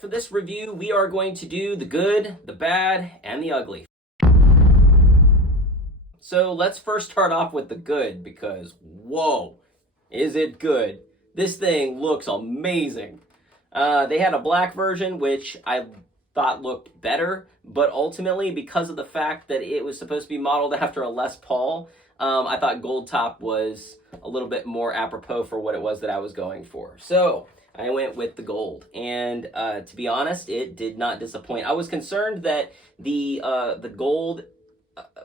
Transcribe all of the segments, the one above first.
For this review, we are going to do the good, the bad, and the ugly. So let's first start off with the good, because whoa, is it good. This thing looks amazing. They had a black version, which I thought looked better, but ultimately, because of the fact that it was supposed to be modeled after a Les Paul, I thought gold top was a little bit more apropos for what it was that I was going for. So I went with the gold, and to be honest, it did not disappoint. I was concerned that the gold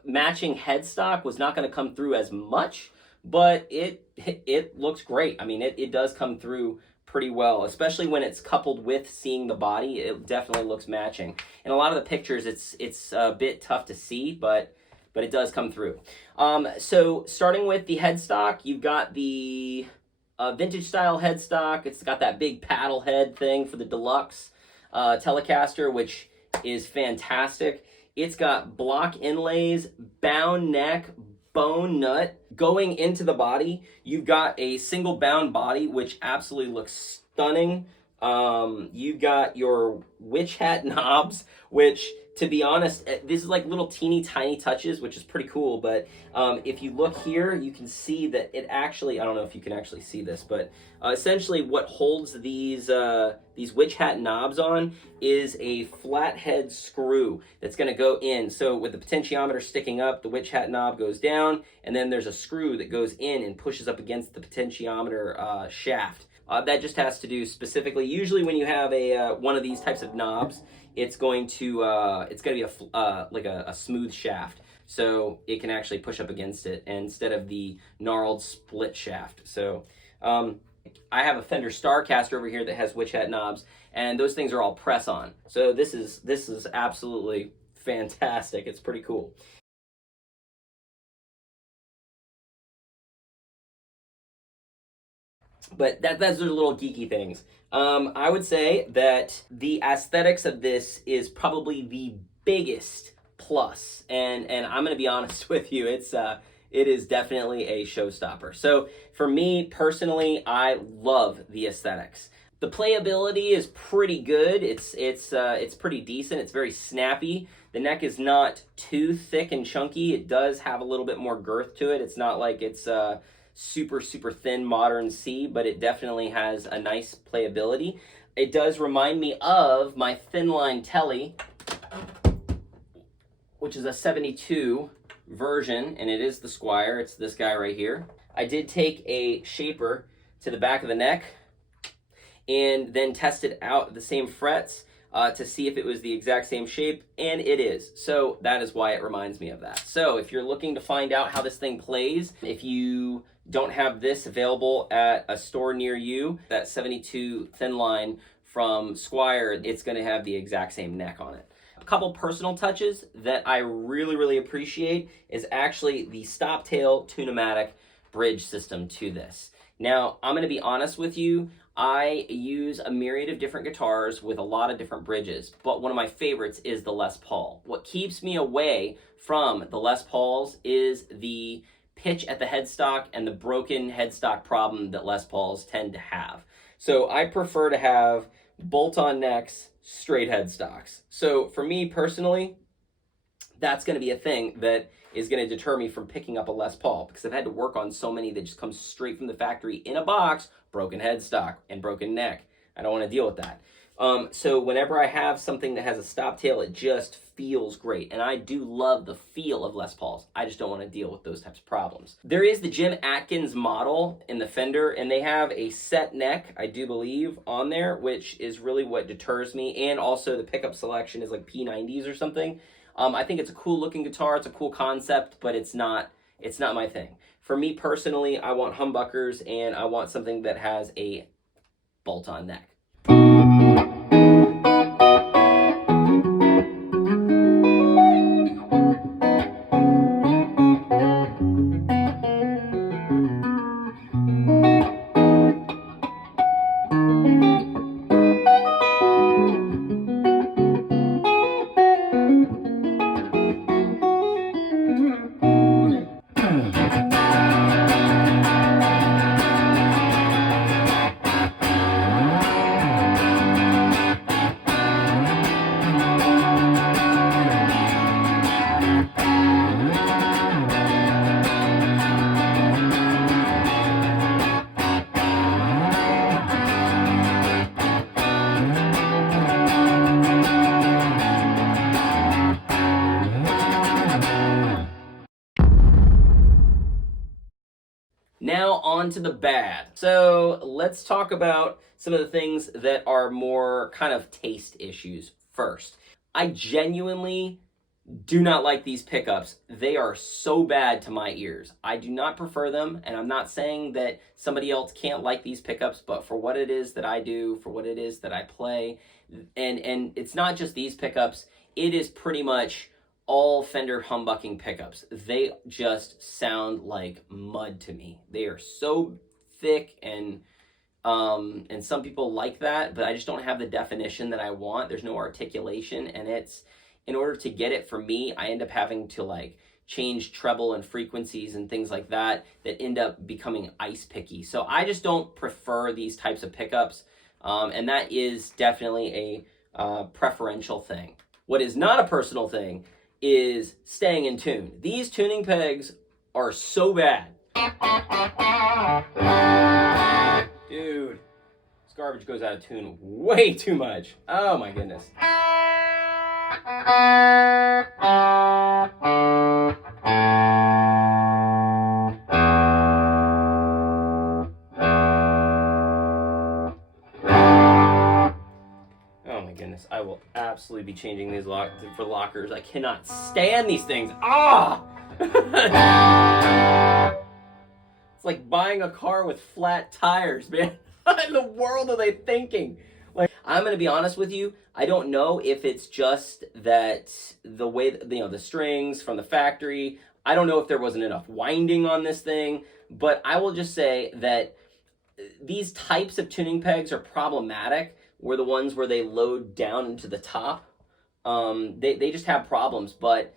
matching headstock was not going to come through as much, but it looks great. I mean, it does come through pretty well, especially when it's coupled with seeing the body. It definitely looks matching. In a lot of the pictures, it's a bit tough to see, but it does come through. So starting with the headstock, you've got the vintage style headstock. It's got that big paddle head thing for the deluxe Telecaster, which is fantastic. It's got block inlays, bound neck, bone nut. Going into the body, you've got a single bound body, which absolutely looks stunning. You've got your witch hat knobs, which, to be honest, this is like little teeny tiny touches, which is pretty cool. But if you look here, you can see that it actually, I don't know if you can actually see this, but essentially what holds these witch hat knobs on is a flathead screw that's going to go in. So with the potentiometer sticking up, the witch hat knob goes down, and then there's a screw that goes in and pushes up against the potentiometer shaft. That just has to do specifically, usually when you have a one of these types of knobs, it's going to be like a smooth shaft, so it can actually push up against it instead of the gnarled split shaft. So I have a Fender Starcaster over here that has witch hat knobs, and those things are all press on. So this is absolutely fantastic. It's pretty cool. But those are little geeky things. I would say that the aesthetics of this is probably the biggest plus, and I'm going to be honest with you, it is definitely a showstopper. So for me personally, I love the aesthetics. The playability is pretty good. It's pretty decent. It's very snappy. The neck is not too thick and chunky. It does have a little bit more girth to it. It's not like it's super thin modern C, but it definitely has a nice playability. It does remind me of my thin line Tele, which is a 72 version, and it is the Squier. It's this guy right here. I did take a shaper to the back of the neck and then tested out the same frets to see if it was the exact same shape, and it is. So that is why it reminds me of that. So if you're looking to find out how this thing plays, if you don't have this available at a store near you, that 72 thin line from Squier, it's going to have the exact same neck on it. A couple personal touches that I really appreciate is actually the stop tail Tune-o-matic bridge system to this. Now, I'm going to be honest with you, I use a myriad of different guitars with a lot of different bridges, but one of my favorites is the Les Paul. What keeps me away from the Les Pauls is the pitch at the headstock and the broken headstock problem that Les Pauls tend to have. So I prefer to have bolt-on necks, straight headstocks. So for me personally, that's going to be a thing that is going to deter me from picking up a Les Paul, because I've had to work on so many that just come straight from the factory in a box, broken headstock and broken neck. I don't want to deal with that. So whenever I have something that has a stop tail, it just feels great. And I do love the feel of Les Pauls. I just don't want to deal with those types of problems. There is the Jim Atkins model in the Fender, and they have a set neck, I do believe, on there, which is really what deters me. And also the pickup selection is like P90s or something. I think it's a cool looking guitar. It's a cool concept, but it's not my thing. For me personally, I want humbuckers and I want something that has a bolt-on neck. Now on to the bad. So let's talk about some of the things that are more kind of taste issues first. I genuinely do not like these pickups. They are so bad to my ears. I do not prefer them, and I'm not saying that somebody else can't like these pickups, but for what it is that I do, for what it is that I play, and it's not just these pickups, it is pretty much all Fender humbucking pickups. They just sound like mud to me. They are so thick and some people like that, but I just don't have the definition that I want. There's no articulation, and it's, in order to get it for me, I end up having to like change treble and frequencies and things like that end up becoming ice picky. So I just don't prefer these types of pickups, and that is definitely a preferential thing. What is not a personal thing is staying in tune. These tuning pegs are so bad. Dude, this garbage goes out of tune way too much. Oh my goodness. Oh my goodness, I will absolutely be changing these for lockers. I cannot stand these things. Ah! It's like buying a car with flat tires, man. What in the world are they thinking? Like, I'm going to be honest with you. I don't know if it's just that the way, the strings from the factory, I don't know if there wasn't enough winding on this thing, but I will just say that these types of tuning pegs are problematic. Were the ones where they load down into the top. They just have problems, but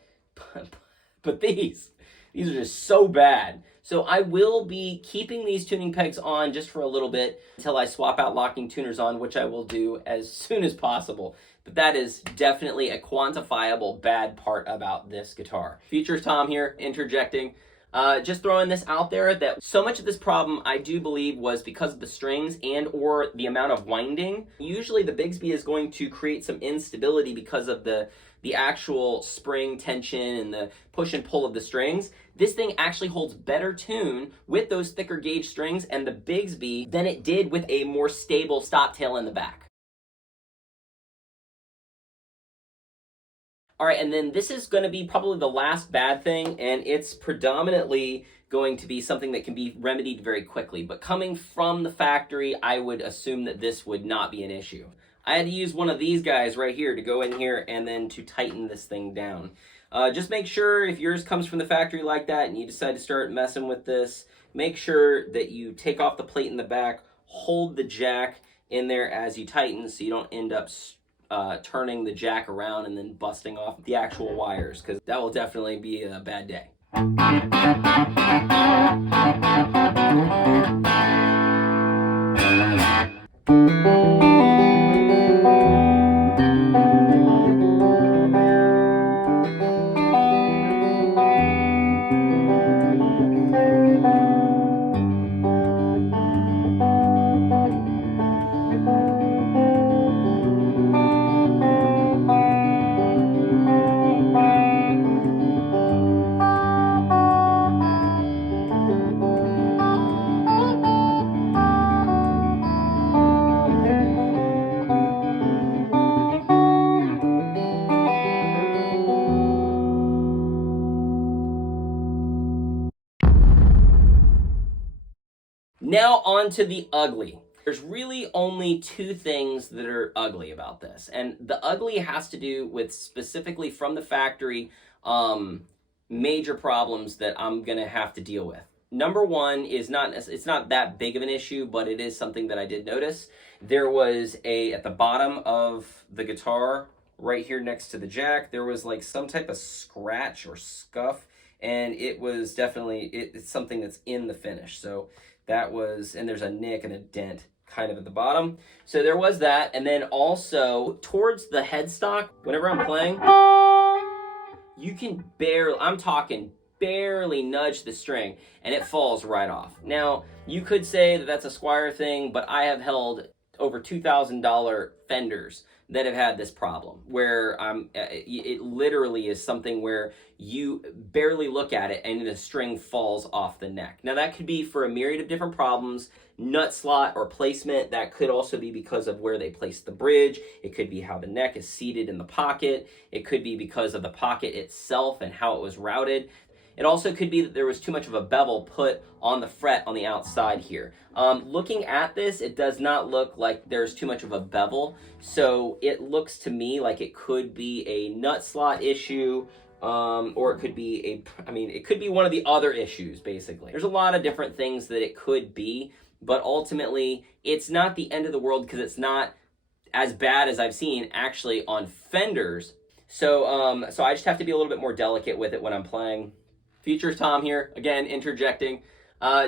these are just so bad. So I will be keeping these tuning pegs on just for a little bit until I swap out locking tuners on, which I will do as soon as possible. But that is definitely a quantifiable bad part about this guitar. Future Tom here, interjecting. Just throwing this out there that so much of this problem I do believe was because of the strings and or the amount of winding. Usually the Bisgby is going to create some instability because of the actual spring tension and the push and pull of the strings. This thing actually holds better tune with those thicker gauge strings and the Bisgby than it did with a more stable stop tail in the back. All right, and then this is going to be probably the last bad thing, and it's predominantly going to be something that can be remedied very quickly. But coming from the factory, I would assume that this would not be an issue. I had to use one of these guys right here to go in here and then to tighten this thing down. Just make sure if yours comes from the factory like that and you decide to start messing with this, make sure that you take off the plate in the back, hold the jack in there as you tighten so you don't end up turning the jack around and then busting off the actual wires, because that will definitely be a bad day. Now on to the ugly. There's really only two things that are ugly about this. And the ugly has to do with specifically from the factory major problems that I'm going to have to deal with. Number one is it's not that big of an issue, but it is something that I did notice. There was at the bottom of the guitar, right here next to the jack, there was like some type of scratch or scuff, and it was definitely, it's something that's in the finish. So that was, and there's a nick and a dent kind of at the bottom. So there was that, and then also towards the headstock, whenever I'm playing, you can barely nudge the string and it falls right off. Now, you could say that that's a Squier thing, but I have held over $2,000 Fenders that have had this problem where it literally is something where you barely look at it and the string falls off the neck. Now that could be for a myriad of different problems, nut slot or placement. That could also be because of where they placed the bridge. It could be how the neck is seated in the pocket. It could be because of the pocket itself and how it was routed. It also could be that there was too much of a bevel put on the fret on the outside here. Looking at this, it does not look like there's too much of a bevel. So it looks to me like it could be a nut slot issue, or it could be it could be one of the other issues, basically. There's a lot of different things that it could be, but ultimately, it's not the end of the world because it's not as bad as I've seen actually on Fenders. So I just have to be a little bit more delicate with it when I'm playing. Future Tom here, again, interjecting.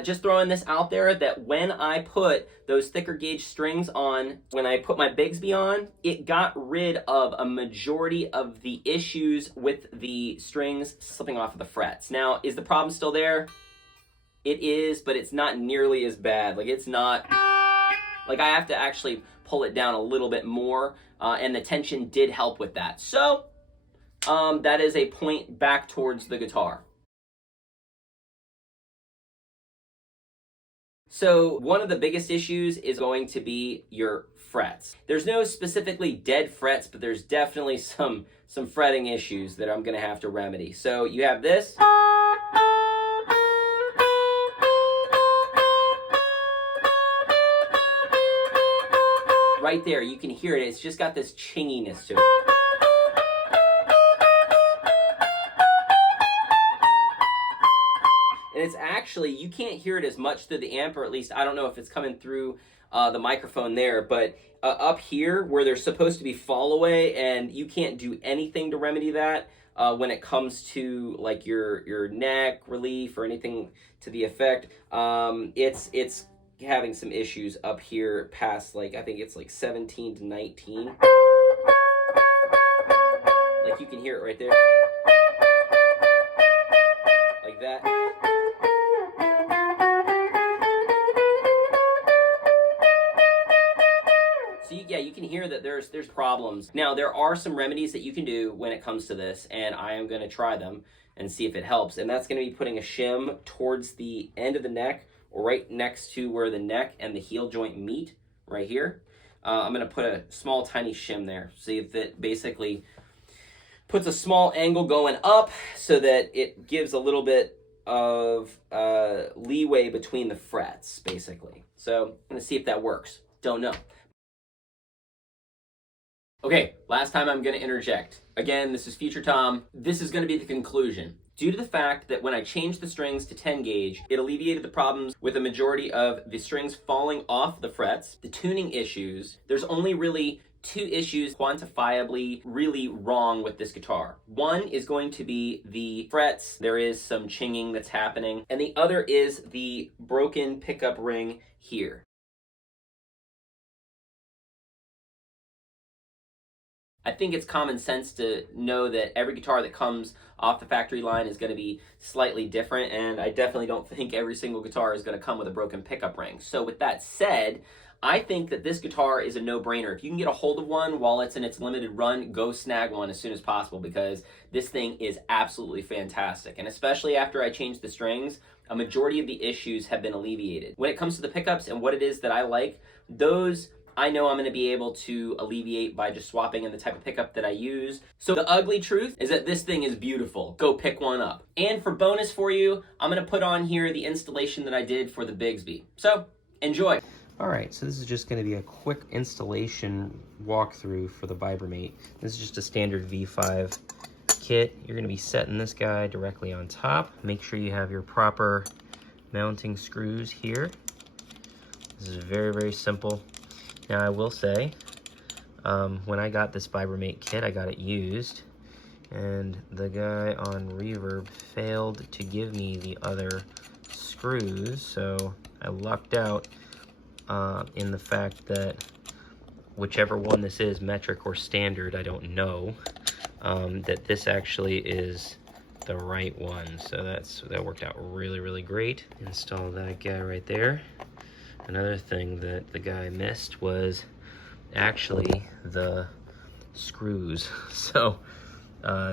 Just throwing this out there that when I put those thicker gauge strings on, when I put my Bisgby on, it got rid of a majority of the issues with the strings slipping off of the frets. Now, is the problem still there? It is, but it's not nearly as bad. Like, it's not, like I have to actually pull it down a little bit more, and the tension did help with that. So, that is a point back towards the guitar. So one of the biggest issues is going to be your frets. There's no specifically dead frets, but there's definitely some fretting issues that I'm going to have to remedy. So you have this. Right there, you can hear it. It's just got this chinginess to it. And it's actually, you can't hear it as much through the amp, or at least I don't know if it's coming through the microphone there, but up here where there's supposed to be fall away, and you can't do anything to remedy that when it comes to like your neck relief or anything to the effect. It's having some issues up here past, like, I think it's like 17 to 19. Like, you can hear it right there. Like that. So yeah, you can hear that there's problems. Now, there are some remedies that you can do when it comes to this, and I am going to try them and see if it helps. And that's going to be putting a shim towards the end of the neck, or right next to where the neck and the heel joint meet, right here. I'm going to put a small, tiny shim there. See if it basically puts a small angle going up so that it gives a little bit of leeway between the frets, basically. So I'm going to see if that works. Don't know. Okay, last time I'm going to interject. Again, this is Future Tom. This is going to be the conclusion. Due to the fact that when I changed the strings to 10 gauge, it alleviated the problems with the majority of the strings falling off the frets, the tuning issues. There's only really two issues quantifiably really wrong with this guitar. One is going to be the frets. There is some chinging that's happening. And the other is the broken pickup ring here. I think it's common sense to know that every guitar that comes off the factory line is going to be slightly different, and I definitely don't think every single guitar is going to come with a broken pickup ring. So with that said, I think that this guitar is a no-brainer. If you can get a hold of one while it's in its limited run, go snag one as soon as possible, because this thing is absolutely fantastic. And especially after I changed the strings, a majority of the issues have been alleviated. When it comes to the pickups and what it is that I like, those I know I'm going to be able to alleviate by just swapping in the type of pickup that I use. So the ugly truth is that this thing is beautiful. Go pick one up. And for bonus for you, I'm going to put on here the installation that I did for the Bisgby. So enjoy. All right, so this is just going to be a quick installation walkthrough for the Vibramate. This is just a standard V5 kit. You're going to be setting this guy directly on top. Make sure you have your proper mounting screws here. This is very, very simple. Now I will say, when I got this Vibramate kit, I got it used, and the guy on Reverb failed to give me the other screws, so I lucked out in the fact that whichever one this is, metric or standard, I don't know, that this actually is the right one. So that worked out really, really great. Install that guy right there. Another thing that the guy missed was actually the screws. So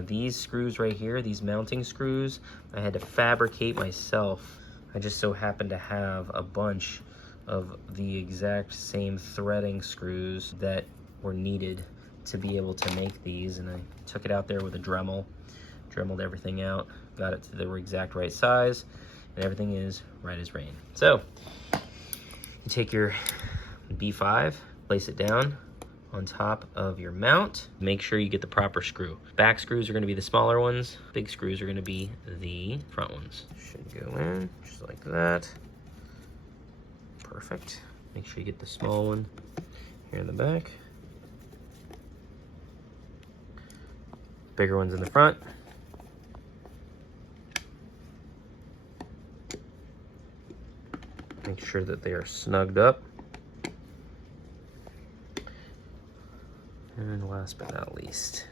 these screws right here, these mounting screws, I had to fabricate myself. I just so happened to have a bunch of the exact same threading screws that were needed to be able to make these, and I took it out there with a Dremel, dremeled everything out, got it to the exact right size, and everything is right as rain. So you take your B5, place it down on top of your mount. Make sure you get the proper screw. Back screws are going to be the smaller ones. Big screws are going to be the front ones. Should go in just like that. Perfect. Make sure you get the small one here in the back. Bigger ones in the front. Make sure that they are snugged up. And last but not least,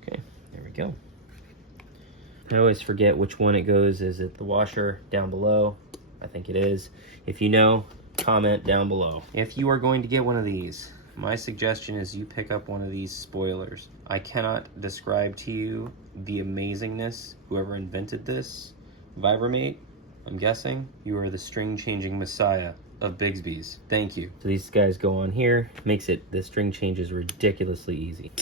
okay, there we go. I always forget which one it goes. Is it the washer down below? I think it is. If you know, comment down below. If you are going to get one of these, my suggestion is you pick up one of these spoilers. I cannot describe to you the amazingness. Whoever invented this Vibramate, I'm guessing you are the string changing messiah of Bisgby's. Thank you. So these guys go on here, makes it, the string change is ridiculously easy.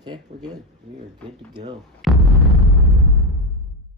Okay, we're good. We are good to go.